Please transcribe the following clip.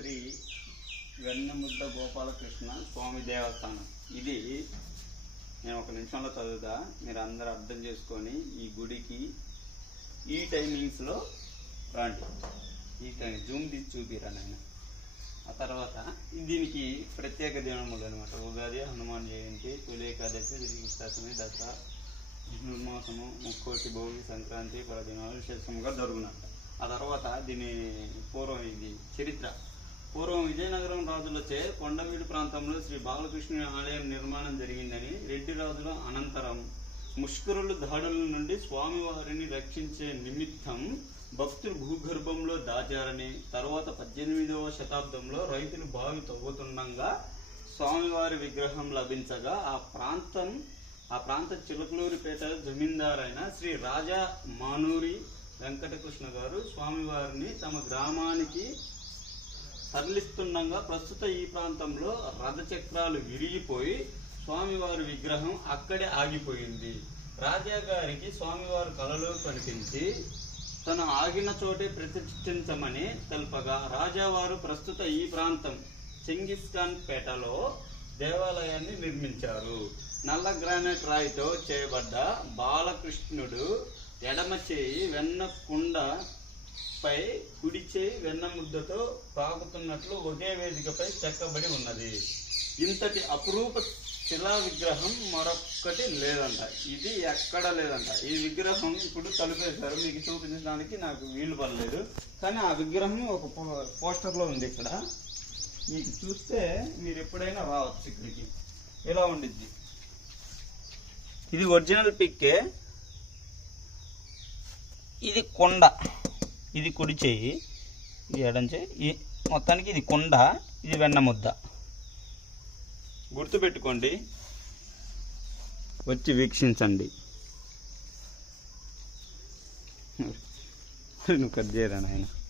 శ్రీ వెన్నముద్ద గోపాలకృష్ణ స్వామి దేవస్థానం. ఇది నేను ఒక నిమిషంలో చదువుతా. మీరు అందరూ అర్థం చేసుకొని ఈ గుడికి ఈ టైమింగ్స్లో రండి. ఈ టైం జూమ్ తీసి చూపిరా నేను ఆ తర్వాత దీనికి ప్రత్యేక దినములు అనమాట ఉగాది హనుమాన్ జయంతి తొలి ఏకాదశి శ్రీకృష్ణాష్టమి దసరా నిర్మాసము ముక్కోటి భోగి సంక్రాంతి పర్వదినాలు విశేషంగా జరుగునంట. ఆ తర్వాత దీని పూర్వం ఇది చరిత్ర. పూర్వం విజయనగరం రాజులచే కొండవీడు ప్రాంతంలో శ్రీ బాలకృష్ణుని ఆలయం నిర్మాణం జరిగిందని రెడ్డి రాజుల అనంతరం ముష్కరుల దాడుల నుండి స్వామివారిని రక్షించే నిమిత్తం భక్తులు భూగర్భంలో దాచారని తర్వాత పద్దెనిమిదవ శతాబ్దంలో రైతులు బావి తవ్వుతుండగా స్వామివారి విగ్రహం లభించగా ఆ ప్రాంతం ఆ ప్రాంత చిలకలూరిపేట జమీందారైన శ్రీ రాజా మానూరి వెంకటకృష్ణ గారు స్వామివారిని తమ గ్రామానికి తరలిస్తుండగా ప్రస్తుత ఈ ప్రాంతంలో రథచక్రాలు విరిగిపోయి స్వామివారి విగ్రహం అక్కడే ఆగిపోయింది. రాజా గారికి స్వామివారు కలలో కనిపించి తను ఆగిన చోటే ప్రతిష్ఠించమని తెలుపగా రాజావారు ప్రస్తుత ఈ ప్రాంతం చెంగిస్ ఖాన్ పేటలో దేవాలయాన్ని నిర్మించారు. నల్ల గ్రానైట్ రాయితో చేయబడ్డ బాలకృష్ణుడు ఎడమ చేయి వెన్న కుండ పై కుడి చేయి వెన్న ముద్దతో తాగుతున్నట్లు ఒకే వేదికపై చెక్కబడి ఉన్నది. ఇంతటి అపురూప శిలా విగ్రహం మరొక్కటి లేదంట. ఇది ఎక్కడ లేదంట. ఈ విగ్రహం ఇప్పుడు తలుపేశారు. మీకు చూపించడానికి నాకు వీలు పడలేదు. కానీ ఆ విగ్రహం ఒక పో- పోస్టర్లో ఉంది ఇక్కడ. మీకు చూస్తే మీరు ఎప్పుడైనా రావచ్చు ఇక్కడికి. ఇలా ఉండిద్ది? ఇది ఒరిజినల్ పిక్కే. ఇది కొండ. ఇది కుడి చేయి ఇది ఎడం చేయి మొత్తానికి ఇది కొండ ఇది వెన్న ముద్ద. గుర్తుపెట్టుకోండి. వచ్చి వీక్షించండి. నువ్వు కట్ చేయరా నాయన?